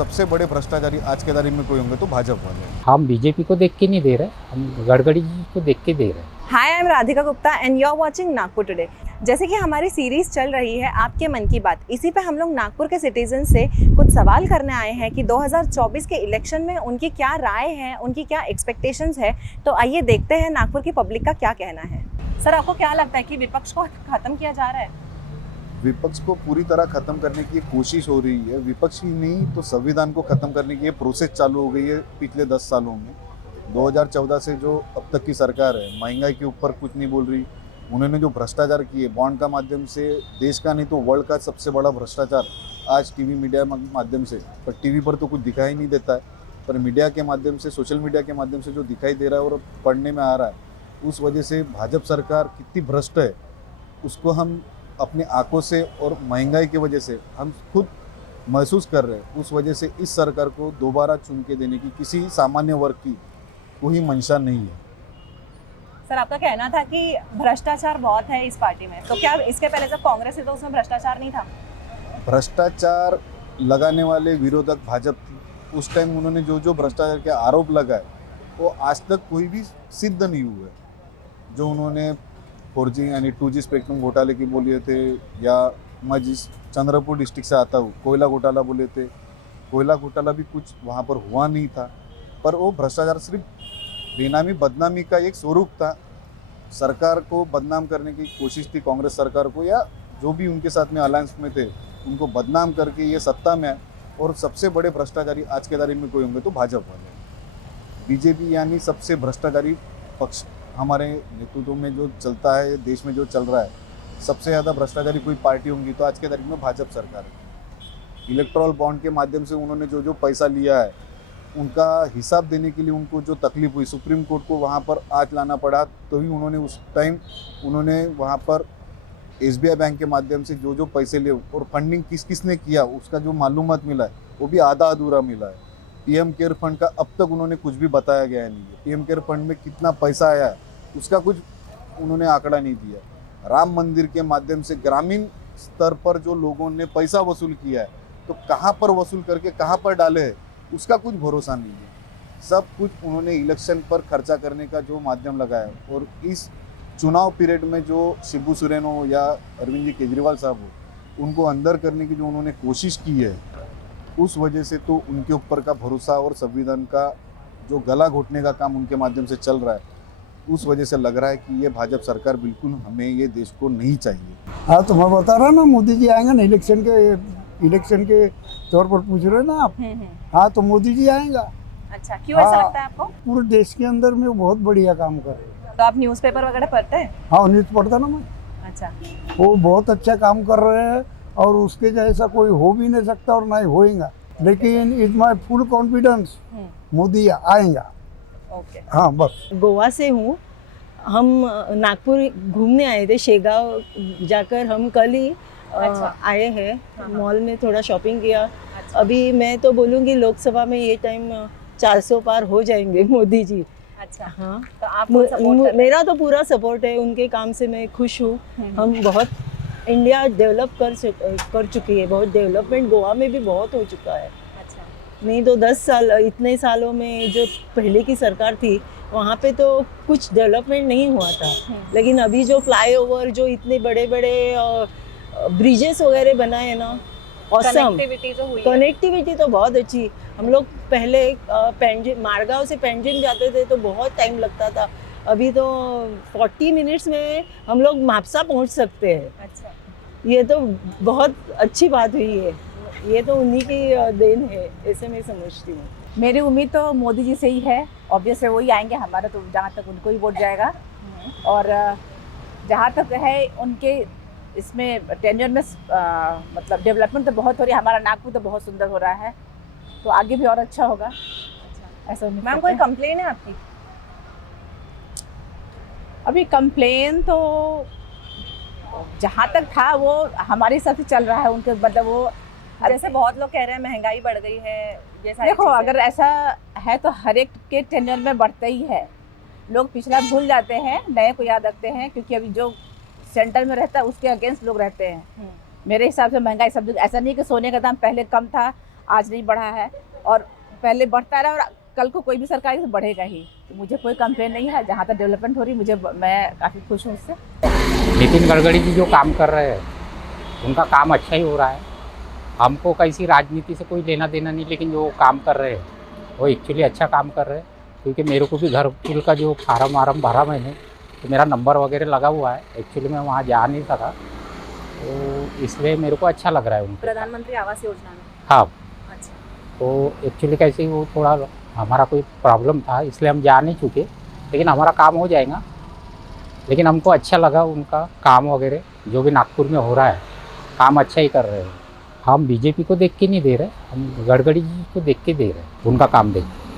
सबसे बड़े भ्रष्टाचारी आज के तारीख में कोई होंगे तो भाजपा वाले हैं। हम बीजेपी को देख के नहीं दे रहे, हम गडकरी जी को देख के दे रहे हैं। Hi, I am Radhika Gupta and you are watching Nagpur today. जैसे कि हमारी सीरीज चल रही है आपके मन की बात, इसी पे हम लोग नागपुर के सिटीजन से कुछ सवाल करने आए हैं कि 2024 के इलेक्शन में उनकी क्या राय है, उनकी क्या एक्सपेक्टेशंस है। तो आइए देखते हैं नागपुर की पब्लिक का क्या कहना है। सर, आपको क्या लगता है कि विपक्ष को खत्म किया जा रहा है? विपक्ष को पूरी तरह खत्म करने की कोशिश हो रही है। विपक्ष ही नहीं तो संविधान को खत्म करने की ये प्रोसेस चालू हो गई है पिछले 10 सालों में। 2014 से जो अब तक की सरकार है, महंगाई के ऊपर कुछ नहीं बोल रही। उन्होंने जो भ्रष्टाचार किए बॉन्ड का माध्यम से, देश का नहीं तो वर्ल्ड का सबसे बड़ा भ्रष्टाचार आज टीवी मीडिया माध्यम से, पर टीवी पर तो कुछ दिखाई नहीं देता है, पर मीडिया के माध्यम से, सोशल मीडिया के माध्यम से जो दिखाई दे रहा है और पढ़ने में आ रहा है, उस वजह से भाजपा सरकार कितनी भ्रष्ट है उसको हम अपनी आंखों से और महंगाई की वजह से हम खुद महसूस कर रहे हैं। उस वजह से इस सरकार को दोबारा चुन के देने की किसी सामान्य वर्ग की कोई मंशा नहीं है। सर, आपका कहना था कि भ्रष्टाचार बहुत है इस पार्टी में, तो क्या इसके पहले जब कांग्रेस थी तो उसमें भ्रष्टाचार नहीं था? भ्रष्टाचार लगाने वाले विरोधक भाजपा थी। उस टाइम उन्होंने जो जो भ्रष्टाचार के आरोप लगाए वो आज तक कोई भी सिद्ध नहीं हुए। जो उन्होंने 4G यानी 2G स्पेक्ट्रम घोटाले की बोले थे, या मैं जिस चंद्रपुर डिस्ट्रिक्ट से आता हूँ कोयला घोटाला बोले थे, कोयला घोटाला भी कुछ वहाँ पर हुआ नहीं था। पर वो भ्रष्टाचार सिर्फ बेनामी बदनामी का एक स्वरूप था। सरकार को बदनाम करने की कोशिश थी कांग्रेस सरकार को, या जो भी उनके साथ में अलायंस में थे उनको बदनाम करके ये सत्ता में आए। और सबसे बड़े भ्रष्टाचारी आज के तारीख में कोई होंगे तो भाजपा वाले। बीजेपी यानी सबसे भ्रष्टाचारी पक्ष हमारे नेतृत्व में जो चलता है, देश में जो चल रहा है, सबसे ज़्यादा भ्रष्टाचारी कोई पार्टी होंगी तो आज के तारीख में भाजपा सरकार है। इलेक्ट्रल बॉन्ड के माध्यम से उन्होंने जो जो पैसा लिया है उनका हिसाब देने के लिए उनको जो तकलीफ हुई, सुप्रीम कोर्ट को वहाँ पर आज लाना पड़ा, तो भी उन्होंने उस टाइम उन्होंने वहाँ पर SBI बैंक के माध्यम से जो जो पैसे लिए और फंडिंग किस किस ने किया उसका जो मालूमात मिला है वो भी आधा अधूरा मिला है। PM केयर फंड का अब तक उन्होंने कुछ भी बताया गया नहीं है। PM केयर फंड में कितना पैसा आया है उसका कुछ उन्होंने आंकड़ा नहीं दिया। राम मंदिर के माध्यम से ग्रामीण स्तर पर जो लोगों ने पैसा वसूल किया है तो कहाँ पर वसूल करके कहाँ पर डाले हैं उसका कुछ भरोसा नहीं है। सब कुछ उन्होंने इलेक्शन पर खर्चा करने का जो माध्यम लगाया, और इस चुनाव पीरियड में जो शिबू सोरेन हो या अरविंद जी केजरीवाल साहब हो, उनको अंदर करने की जो उन्होंने कोशिश की है, उस वजह से तो उनके ऊपर का भरोसा और संविधान का जो गला घोटने का काम उनके माध्यम से चल रहा है, उस वजह से लग रहा है कि ये भाजपा सरकार बिल्कुल हमें ये देश को नहीं चाहिए। हाँ, तो मैं बता रहा ना, मोदी जी आएंगे ना इलेक्शन के तौर पर पूछ रहे ना आप। हाँ, तो मोदी जी आएंगा। अच्छा, क्यों ऐसा लगता है आपको? पूरे देश के अंदर में बहुत बढ़िया काम कर रहे हैं। तो आप न्यूज़पेपर वगैरह पढ़ते हैं? हाँ, न्यूज़ पढ़ता ना मैं। अच्छा, वो बहुत अच्छा काम कर रहे हैं और उसके जैसा कोई हो भी नहीं सकता और ना ही होएगा। लेकिन is my full confidence Modi आएगा। ओके। हाँ, बस। गोवा से हूँ। हम नागपुर घूमने आए थे, शेगांव जाकर हम कल ही आए हैं। मॉल में थोड़ा शॉपिंग किया। अभी मैं तो बोलूँगी लोकसभा में ये टाइम 400 पार हो जाएंगे मोदी जी। अच्छा, हाँ, तो आप मेरा तो पूरा सपोर्ट है, उनके काम से मैं खुश हूँ। हम बहुत इंडिया डेवलप कर चुकी है, बहुत डेवलपमेंट गोवा में भी बहुत हो चुका है। अच्छा, नहीं तो 10 साल, इतने सालों में जो पहले की सरकार थी वहाँ पे तो कुछ डेवलपमेंट नहीं हुआ था। लेकिन अभी जो फ्लाईओवर, जो इतने बड़े बड़े ब्रिजेस वगैरह बनाए हैं ना, ऑसम कनेक्टिविटी तो बहुत अच्छी। हम लोग पहले मारगांव से पेंजिम जाते थे तो बहुत टाइम लगता था, अभी तो 40 मिनट्स में हम लोग मापसा पहुंच सकते हैं। अच्छा, ये तो बहुत अच्छी बात हुई है, ये तो उन्हीं की देन है, ऐसे मैं समझती हूँ। मेरी उम्मीद तो मोदी जी से ही है। ऑब्वियस है वही आएंगे, हमारा तो जहाँ तक उनको ही वोट जाएगा। और जहाँ तक है उनके इसमें टेन्योर में मतलब डेवलपमेंट तो बहुत हो रही है। हमारा नागपुर तो बहुत सुंदर हो रहा है, तो आगे भी और अच्छा होगा। अच्छा, ऐसा उम्मीद मैम, करते कोई हैं। कंप्लेन है आपकी? अभी कंप्लेन तो जहाँ तक था वो हमारे हिसाब से चल रहा है। उनके मतलब वो जैसे बहुत लोग कह रहे हैं महंगाई बढ़ गई है, ये सारी देखो, चीजें। अगर ऐसा है तो हर एक के टेन्योर में बढ़ता ही है। लोग पिछला भूल जाते हैं, नए को याद रखते हैं, क्योंकि अभी जो सेंटर में रहता है उसके अगेंस्ट लोग रहते हैं। मेरे हिसाब से महंगाई सब, ऐसा नहीं कि सोने का दाम पहले कम था आज नहीं बढ़ा है और पहले बढ़ता रहा और कल को कोई भी सरकार है तो बढ़ेगा ही। तो मुझे कोई कंप्लेन नहीं है, जहाँ तक डेवलपमेंट हो रही मैं काफ़ी खुश हूँ उससे। नितिन गडकरी जी जो काम कर रहे हैं उनका काम अच्छा ही हो रहा है। हमको कैसी राजनीति से कोई लेना देना नहीं, लेकिन जो काम कर रहे हैं वो एक्चुअली अच्छा काम कर रहे हैं। क्योंकि मेरे को भी घर कुल का जो फार्म वारम भरा मैंने, तो मेरा नंबर वगैरह लगा हुआ है। एक्चुअली मैं वहाँ जा नहीं सका, तो इसलिए मेरे को अच्छा लग रहा है उनको। प्रधानमंत्री आवास योजना में? हाँ, अच्छा। तो एक्चुअली कैसे वो थोड़ा हमारा कोई प्रॉब्लम था इसलिए हम जा नहीं चुके, लेकिन हमारा काम हो जाएगा। लेकिन हमको अच्छा लगा उनका काम वगैरह जो भी नागपुर में हो रहा है, काम अच्छा ही कर रहे हैं। हम बीजेपी को देख के नहीं दे रहे, हम गडकरी जी को देख के दे रहे हैं, उनका काम देख के।